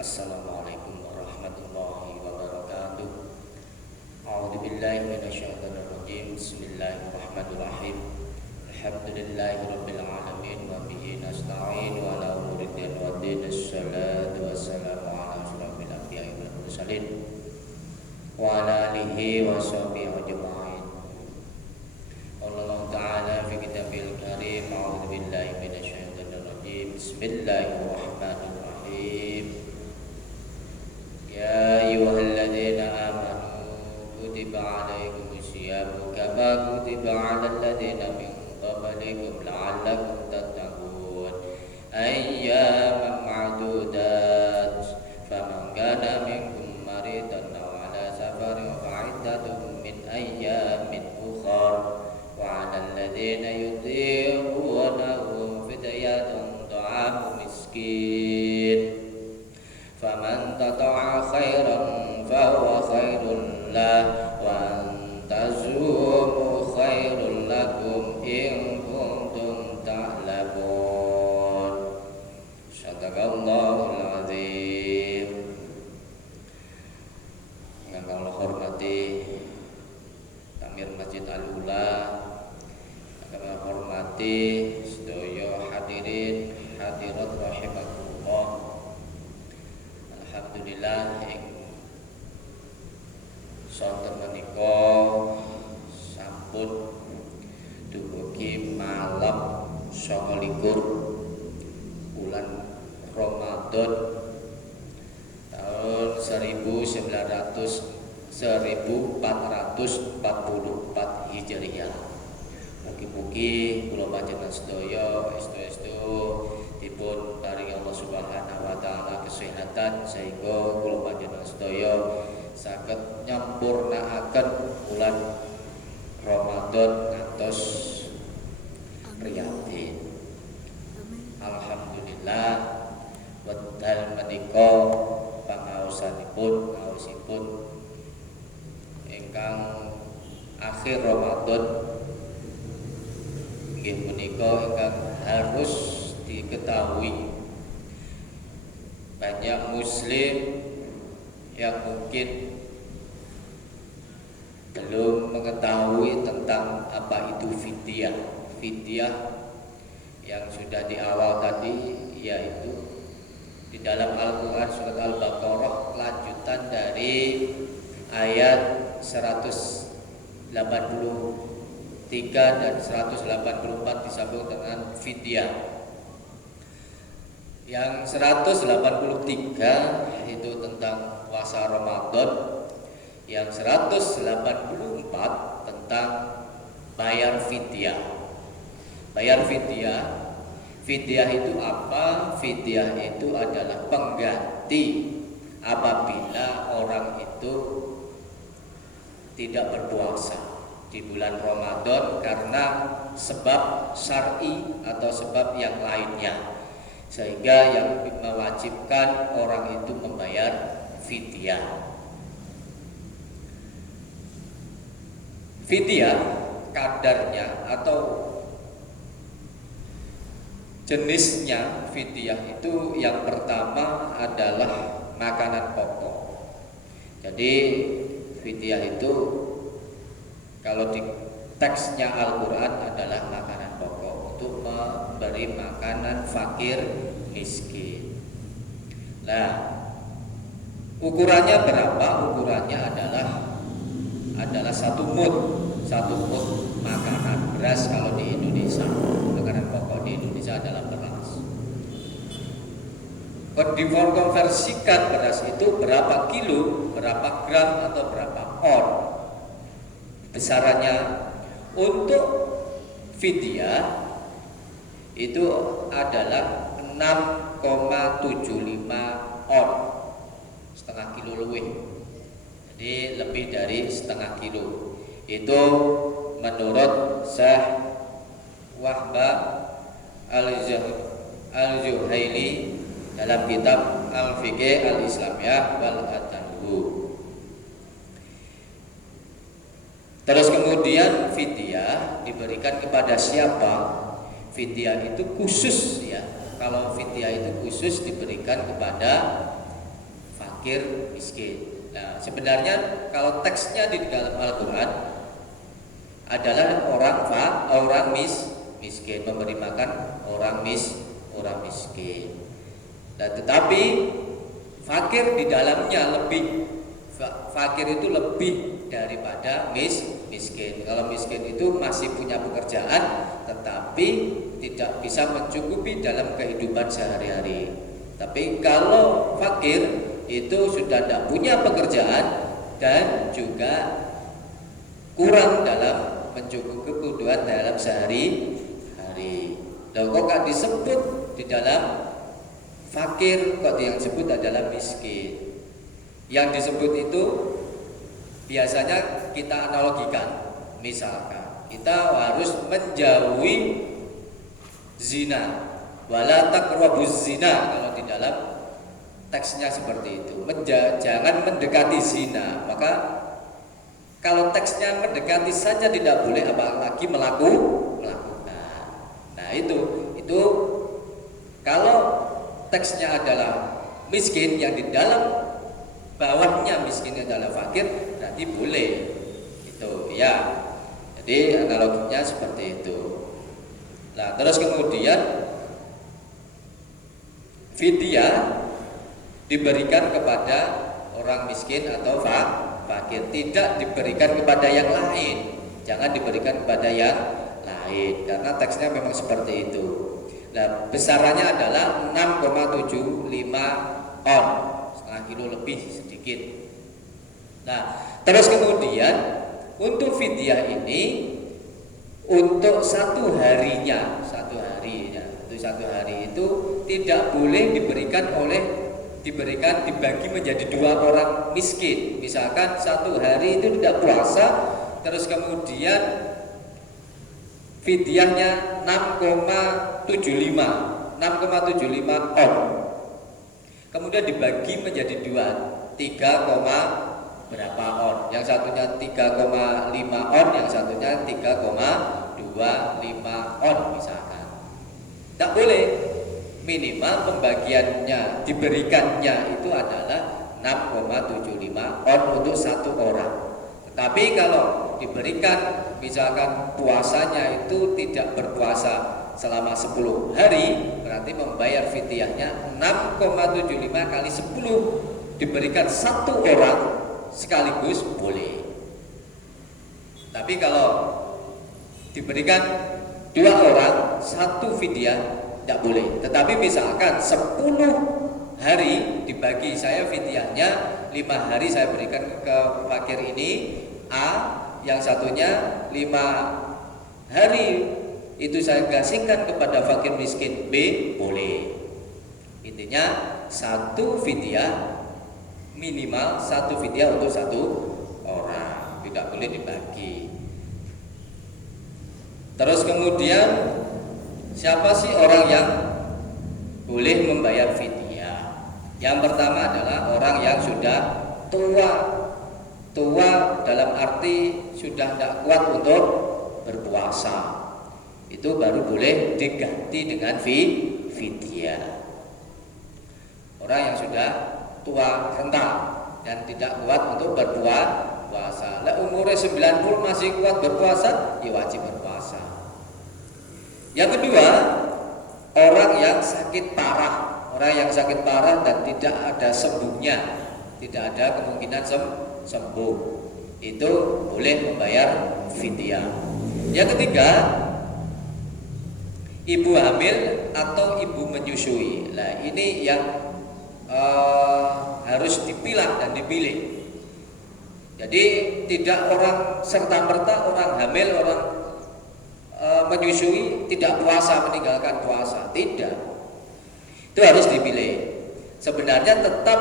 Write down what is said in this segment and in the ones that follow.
Assalamualaikum warahmatullahi wabarakatuh. A'udzubillahi minasyaitonir rajim. Bismillahirrahmanirrahim. Alhamdulillahirabbil alamin wa bihi nasta'in wa ala umuri din wa din. Assalatu wassalamu ala asyrafil anbiya'i wal mursalin wa ala alihi wa sahbihi ajma'in. Allah Ta'ala fi kitabil karim. A'udzubillahi minasyaitonir rajim. Bismillahirrahmanirrahim. Ya ayyuhalladzina amanu kutiba alaikumus syiyamu kama kutiba alal ladzina min qablikum la'allakum tattaqun ayyaman ma'dudat faman kana minkum maridan aw ala safarin fa'iddatun min ayyamin ukhra wa 'alal ladzina yutiqunahu fidyatun ta'amu miskin faman tata'a khairan fahuwa khairun lah wa antazumu khairul lakum in kuntum ta'lamun. Sadaqallahul azim. Yang Allah hormati Amir Masjid Al-Ula, yang kami hormati sedaya hadirin hadirat rahimakumullah. Alhamdulillah ing sonten menika sampun dumugi malam 29 bulan Ramadan tahun 1444 Hijriah. Mugi-mugi kula panjenengan sedaya estu-estu dipun paringi Allah Subhanahu wa taala kesehatan sehingga kula panjenengan sedaya saged nyampurnaaken bulan Ramadan ngantos prihatin. Alhamdulillah wekdal menika pangaosanipun ngaosipun ingkang akhir Ramadan inggih punika ingkang harus diketahui banyak muslim yang mungkin belum mengetahui tentang apa itu fidyah. Fidyah yang sudah di awal tadi yaitu di dalam Al-Quran surat Al-Baqarah lanjutan dari ayat 183 dan 184 disambung dengan fidyah. Yang 183 itu tentang puasa Ramadan, yang 184 tentang bayar fidyah. Bayar fidyah, fidyah itu apa? Fidyah itu adalah pengganti apabila orang itu tidak berpuasa di bulan Ramadan karena sebab syar'i atau sebab yang lainnya, sehingga yang mewajibkan orang itu membayar fidyah. Fidyah kadarnya atau jenisnya fidyah itu yang pertama adalah makanan pokok. Jadi fidyah itu kalau di teksnya Al-Quran adalah makanan pokok untuk memberi makanan fakir miskin. Nah, ukurannya berapa? Ukurannya adalah satu mud makanan beras. Kalau di Indonesia makanan pokok di Indonesia adalah beras. Dikonversikan beras itu berapa kilo, berapa gram atau berapa on besarannya. Untuk fidyah itu adalah 6,75 on, setengah kilo lebih. Jadi lebih dari setengah kilo. Itu menurut Syekh Wahbah Al-Zuhaili dalam kitab Al-Fiqh Al-Islamiyah wal Adab. Terus kemudian fidyah diberikan kepada siapa? Fidyah itu khusus ya. Kalau fidyah itu khusus diberikan kepada fakir miskin. Nah, sebenarnya kalau teksnya di dalam Al-Quran adalah orang miskin, memberi makan orang miskin. Dan tetapi fakir di dalamnya fakir itu lebih daripada miskin. Kalau miskin itu masih punya pekerjaan tetapi tidak bisa mencukupi dalam kehidupan sehari-hari. Tapi kalau fakir itu sudah tidak punya pekerjaan dan juga kurang dalam mencukupi kebutuhan dalam sehari-hari. Loh, kok gak disebut di dalam fakir, kok yang disebut adalah miskin? Yang disebut itu biasanya kita analogikan, misalkan kita harus menjauhi zina, wala taqrabuz zina, kalau di dalam teksnya seperti itu. Jangan mendekati zina. Maka kalau teksnya mendekati saja tidak boleh, apalagi melakukan. Nah itu kalau teksnya adalah miskin, yang di dalam bawahnya miskin adalah fakir, berarti boleh. Itu ya. Jadi analoginya seperti itu. Nah, terus kemudian fidyah diberikan kepada orang miskin atau fakir, tidak diberikan kepada yang lain. Jangan diberikan kepada yang lain karena teksnya memang seperti itu. Nah, besarannya adalah 6,75 on, setengah kilo lebih sedikit. Nah, terus kemudian untuk fidyah ini untuk satu harinya, untuk satu hari itu tidak boleh dibagi menjadi dua orang miskin. Misalkan satu hari itu tidak puasa, terus kemudian fidyahnya 6,75 on, kemudian dibagi menjadi dua, 3, berapa on, yang satunya 3,5 on, yang satunya 3,25 on misalkan. Tak boleh. Minimal pembagiannya diberikannya itu adalah 6,75 on untuk satu orang. Tetapi kalau diberikan misalkan puasanya itu tidak berpuasa selama 10 hari, berarti membayar fidyahnya 6,75 kali 10 diberikan satu orang sekaligus boleh. Tapi kalau diberikan dua orang satu fidyah tidak boleh. Tetapi misalkan 10 hari dibagi, saya fidyahnya 5 hari saya berikan ke fakir ini A, yang satunya 5 hari itu saya kasihkan kepada fakir miskin B, boleh. Intinya satu fidyah, minimal satu fidyah untuk satu orang, tidak boleh dibagi. Terus kemudian siapa sih orang yang boleh membayar fidyah? Yang pertama adalah orang yang sudah tua dalam arti sudah tidak kuat untuk berpuasa. Itu baru boleh diganti dengan fidyah. Orang yang sudah tua renta dan tidak kuat untuk berpuasa. Lah umurnya 90 masih kuat berpuasa, ya wajib berpuasa. Yang kedua, orang yang sakit parah dan tidak ada sembuhnya, tidak ada kemungkinan sembuh, itu boleh membayar fidyah. Yang ketiga, ibu hamil atau ibu menyusui. Nah, ini yang harus dipilah dan dipilih. Jadi tidak orang serta-merta orang hamil, orang menyusui tidak puasa, meninggalkan puasa, tidak. Itu harus dipilih. Sebenarnya tetap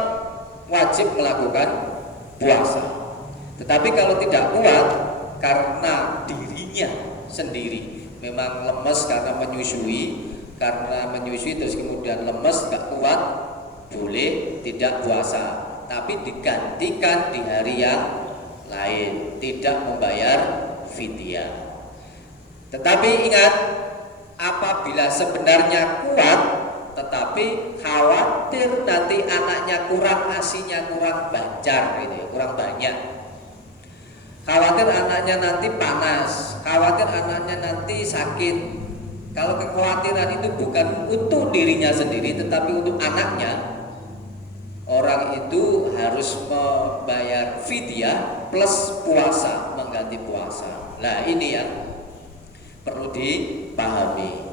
wajib melakukan puasa. Tetapi kalau tidak kuat karena dirinya sendiri memang lemes karena menyusui terus kemudian lemes gak kuat, boleh tidak puasa, tapi digantikan di hari yang lain, tidak membayar fidyah. Tetapi ingat, apabila sebenarnya kuat tetapi khawatir nanti anaknya kurang asinya, kurang bancar gitu ya, kurang banyak. Khawatir anaknya nanti panas, khawatir anaknya nanti sakit. Kalau kekhawatiran itu bukan untuk dirinya sendiri tetapi untuk anaknya, orang itu harus membayar fidyah plus puasa, mengganti puasa. Nah ini yang perlu dipahami.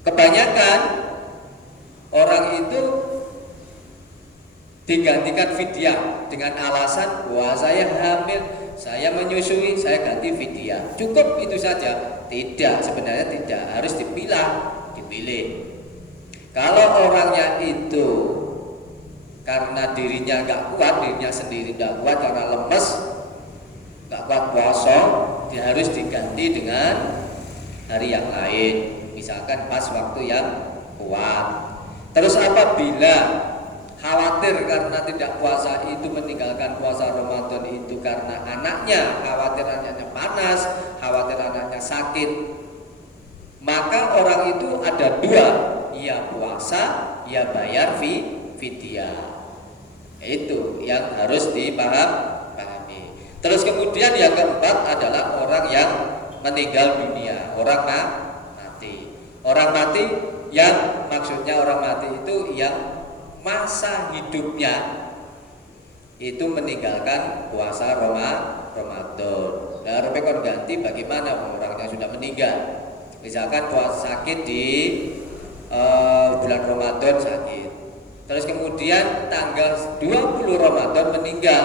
Kebanyakan orang itu digantikan fidyah dengan alasan wah saya hamil, saya menyusui, saya ganti fidyah. Cukup itu saja? Tidak, sebenarnya tidak, harus dipilih. Kalau orangnya itu karena dirinya nggak kuat, dirinya sendiri nggak kuat karena lemes, nggak kuat puasa, dia harus diganti dengan hari yang lain. Misalkan pas waktu yang kuat. Terus apabila khawatir karena tidak puasa itu meninggalkan puasa Ramadan itu karena anaknya, khawatir anaknya panas, khawatir anaknya sakit, maka orang itu ada dua, ya puasa, ya bayar fidyah. Itu yang harus dipahami. Terus kemudian yang keempat adalah orang yang meninggal dunia, orang mati. Orang mati yang maksudnya orang mati itu yang masa hidupnya itu meninggalkan puasa Ramadan. Nah, repekon ganti bagaimana orang yang sudah meninggal? Misalkan puasa sakit di bulan Ramadan sakit. Terus kemudian tanggal 20 Ramadan meninggal.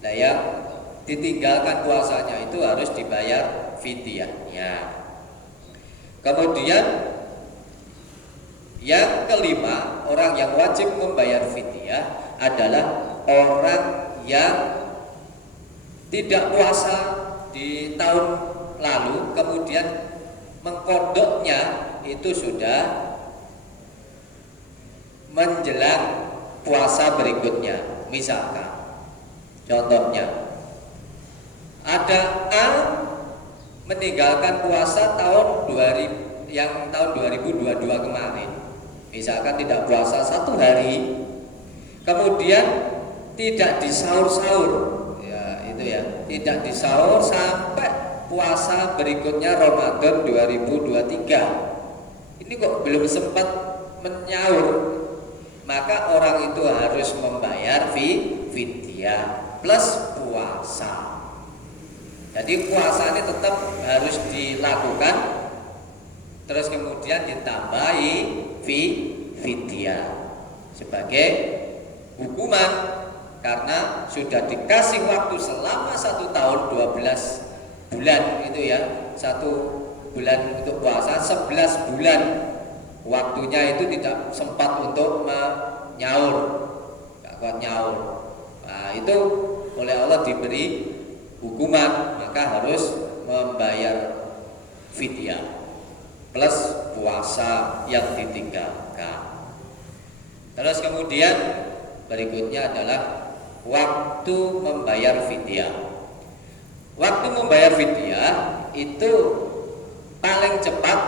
Nah, yang ditinggalkan puasanya itu harus dibayar fidyahnya. Kemudian yang kelima, orang yang wajib membayar fidyah adalah orang yang tidak puasa di tahun lalu, kemudian mengkodoknya itu sudah menjelang puasa berikutnya. Misalkan, contohnya, ada A meninggalkan puasa tahun 2022 kemarin. Misalkan tidak puasa 1 hari, kemudian tidak disahur-sahur, ya itu ya, tidak disahur sampai puasa berikutnya Ramadan 2023. Ini kok belum sempat menyaur, maka orang itu harus membayar fidyah plus puasa. Jadi puasa ini tetap harus dilakukan, terus kemudian ditambahi fidyah sebagai hukuman karena sudah dikasih waktu selama 1 tahun 12 bulan itu ya, 1 bulan untuk puasa, 11 bulan waktunya itu tidak sempat untuk menyaur, gak kuat nyaur. Nah, itu oleh Allah diberi hukuman, maka harus membayar fidyah plus puasa yang ditinggalkan. Terus kemudian berikutnya adalah waktu membayar fidyah. Waktu membayar fidyah itu paling cepat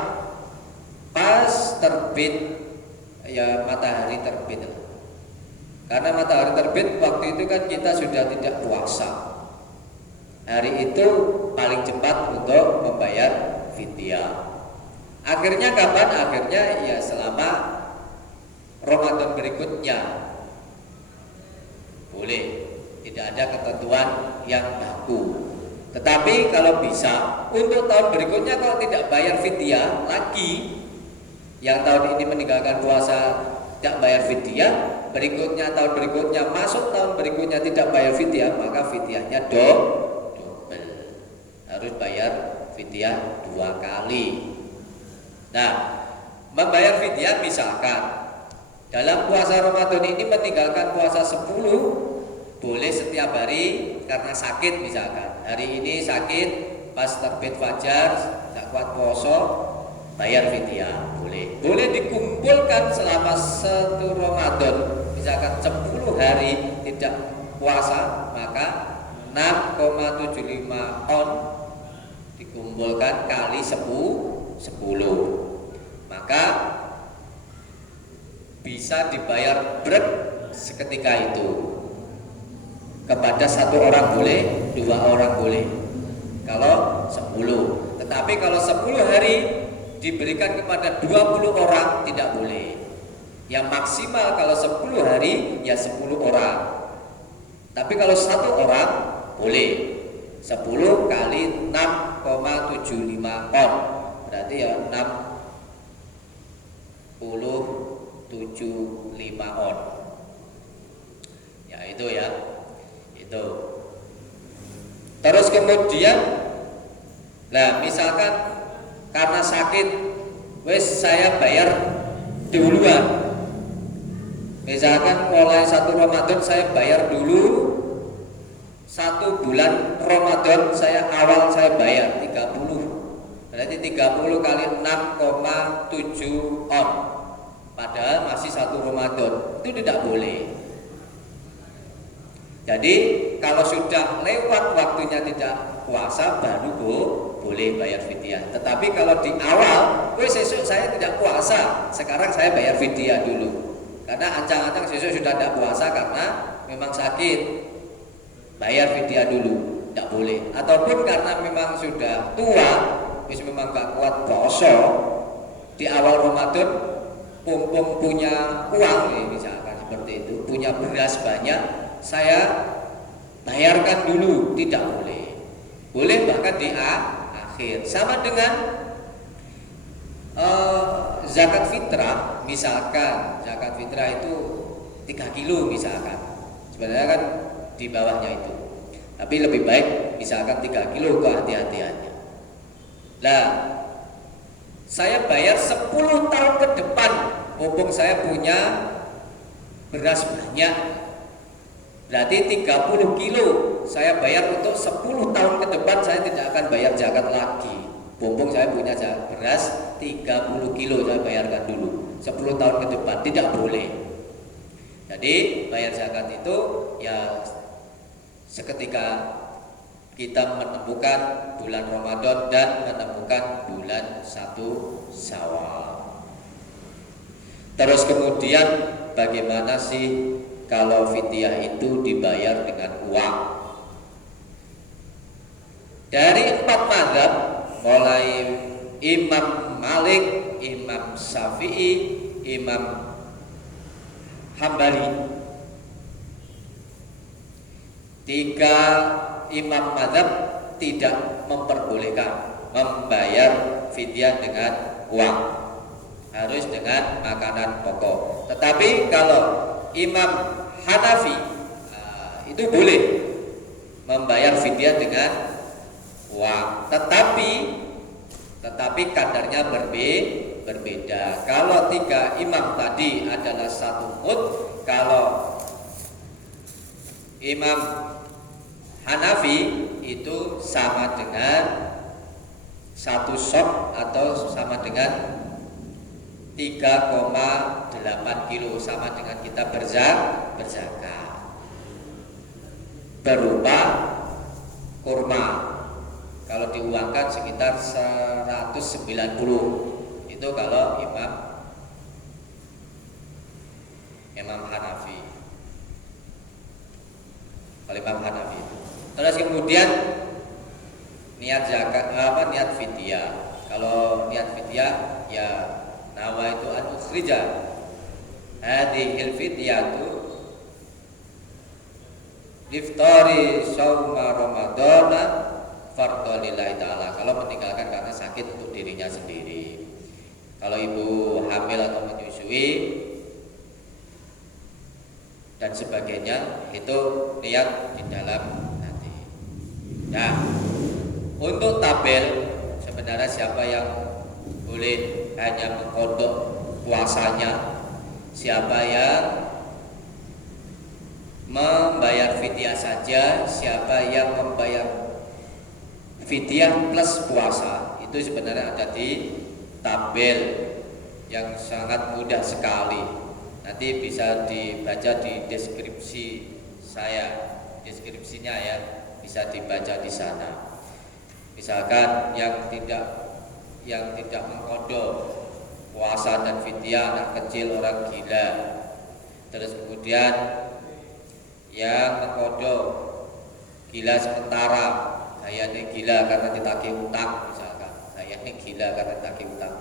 pas terbit ya matahari terbit. Karena matahari terbit waktu itu kan kita sudah tidak puasa. Hari itu paling cepat untuk membayar fidyah. Akhirnya kapan? Akhirnya ya selama Ramadan berikutnya. Boleh, tidak ada ketentuan yang baku. Tetapi kalau bisa untuk tahun berikutnya kalau tidak bayar fidyah lagi, yang tahun ini meninggalkan puasa tidak bayar fidyah, berikutnya tahun berikutnya masuk tahun berikutnya tidak bayar fidyah, maka fidyahnya double. Harus bayar fidyah 2 kali. Nah, membayar fidyah misalkan dalam puasa Ramadan ini meninggalkan puasa 10, boleh setiap hari karena sakit misalkan. Hari ini sakit pas terbit fajar, tidak kuat puasa, bayar fidyah, boleh. Boleh dikumpulkan selama 1 Ramadan, misalkan 10 hari tidak puasa, maka 6,75 on dikumpulkan kali 10, maka bisa dibayar berat seketika itu. Kepada satu orang boleh, dua orang boleh. Kalau 10. Tetapi kalau 10 hari diberikan kepada 20 orang tidak boleh. Yang maksimal kalau 10 hari ya 10 orang. Tapi kalau satu orang boleh. 10 kali 6,75 on. Berarti ya 60,75 on. Ya itu ya. Itu. Terus kemudian nah misalkan karena sakit wes saya bayar duluan. Misalkan mulai 1 Ramadan saya bayar dulu 1 bulan Ramadan saya bayar 30. Berarti 30 kali 6,7 on. Padahal masih 1 Ramadan. Itu tidak boleh. Jadi kalau sudah lewat waktunya tidak puasa baru boleh bayar fidyah. Tetapi kalau di awal, besok saya tidak puasa, sekarang saya bayar fidyah dulu. Karena ancang-ancang besok sudah tidak puasa karena memang sakit, bayar fidyah dulu, tidak boleh. Ataupun karena memang sudah tua, memang gak kuat puasa di awal Ramadan, mumpung punya uang, misalkan seperti itu, punya beras banyak. Saya bayarkan dulu, tidak boleh. Boleh bahkan di akhir. Sama dengan zakat fitrah. Misalkan zakat fitrah itu 3 kilo misalkan. Sebenarnya kan di bawahnya itu. Tapi lebih baik misalkan 3 kilo kehati-hatiannya. Nah, saya bayar 10 tahun ke depan, mumpung saya punya beras banyak. Berarti 30 kilo saya bayar untuk 10 tahun ke depan, saya tidak akan bayar zakat lagi. Mumpung saya punya beras 30 kilo saya bayarkan dulu 10 tahun ke depan, tidak boleh. Jadi bayar zakat itu ya seketika kita menemukan bulan Ramadan dan menemukan bulan 1 Syawal. Terus kemudian bagaimana sih kalau fidyah itu dibayar dengan uang? Dari 4 mazhab, mulai Imam Malik, Imam Syafi'i, Imam Hambali, 3 imam mazhab tidak memperbolehkan membayar fidyah dengan uang, harus dengan makanan pokok. Tetapi kalau Imam Hanafi itu boleh membayar fidyah dengan uang, tetapi kadarnya berbeda. Kalau 3 imam tadi adalah 1 mud, kalau Imam Hanafi itu sama dengan 1 sok atau sama dengan 3,8 kilo, sama dengan kita berzakat berupa kurma. Kalau diuangkan sekitar 190. Itu kalau Imam Hanafi. Kalau Imam Hanafi. Terus kemudian niat zakat niat fidyah. Kalau niat fidyah ya nawaitu an ukhrija hadhil fidyatu iftari shauma ramadhana fardhu lillahi ta'ala. Kalau meninggalkan karena sakit untuk dirinya sendiri. Kalau ibu hamil atau menyusui dan sebagainya itu niat di dalam hati. Nah, untuk tabel sebenarnya siapa yang boleh hanya mengkodok puasanya, siapa yang membayar fidyah saja, siapa yang membayar fidyah plus puasa, itu sebenarnya ada di tabel yang sangat mudah sekali. Nanti bisa dibaca di deskripsi saya, deskripsinya ya, bisa dibaca di sana. Misalkan yang tidak mengkodok puasa dan fidyah anak kecil, orang gila. Terus kemudian yang mengkodok gila sementara, kayaknya gila karena ditagih utang misalkan, kayaknya gila karena ditagih utang,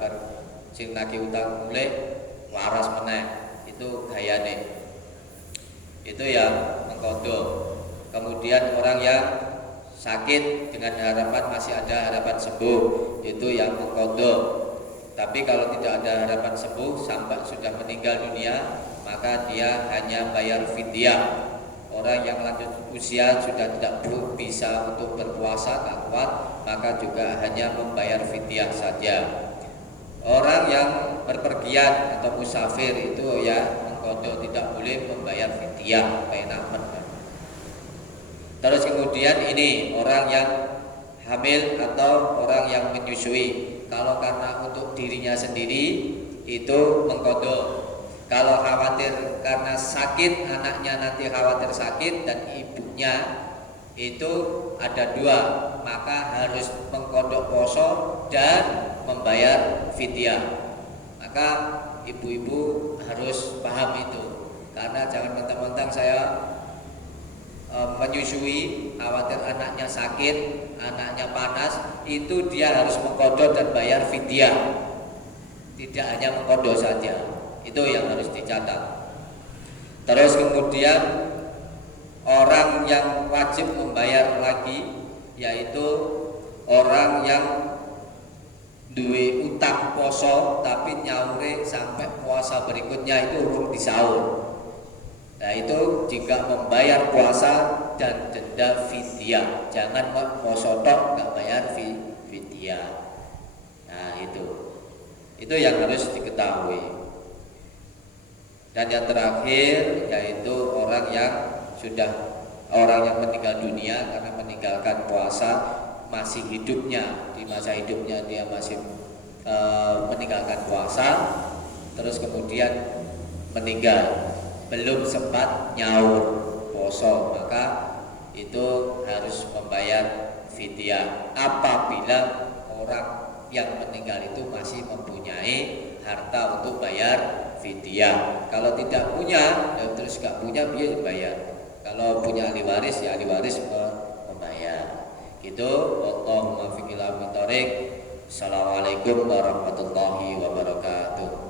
sing nagih utang mulai waras meneh, itu kayaknya itu yang mengkodok. Kemudian orang yang sakit dengan harapan masih ada harapan sembuh, itu yang mengkodok. Tapi kalau tidak ada harapan sembuh sampai sudah meninggal dunia, maka dia hanya bayar fidyah. Orang yang lanjut usia sudah tidak bisa untuk berpuasa, tak kuat, maka juga hanya membayar fidyah saja. Orang yang berpergian atau musafir itu ya mengkodok, tidak boleh membayar fidyah, enak. Terus kemudian ini orang yang hamil atau orang yang menyusui. Kalau karena untuk dirinya sendiri itu mengkodok. Kalau khawatir karena sakit, anaknya nanti khawatir sakit dan ibunya itu ada dua, maka harus mengkodok poso dan membayar fidyah. Maka ibu-ibu harus paham itu, karena jangan mentang-mentang saya menyusui, khawatir anaknya sakit, anaknya panas, itu dia harus mengkodok dan bayar fidyah. Tidak hanya mengkodok saja, itu yang harus dicatat. Terus kemudian orang yang wajib membayar lagi, yaitu orang yang duwe utang poso tapi nyaure sampai puasa berikutnya itu urung disaur. Nah itu jika membayar puasa dan denda fidyah, jangan poso tok nggak bayar fidyah. Nah itu yang harus diketahui. Dan yang terakhir yaitu orang yang meninggal dunia karena meninggalkan puasa, masih hidupnya, di masa hidupnya dia masih meninggalkan puasa, terus kemudian meninggal belum sempat nyaur poso, maka itu harus membayar fidyah apabila orang yang meninggal itu masih mempunyai harta untuk bayar fidyah. Kalau tidak punya, terus gak punya, dia bayar. Kalau punya ahli waris, ya ahli waris membayar. Gitu. Allahumma fiqil amin tarik. Assalamualaikum warahmatullahi wabarakatuh.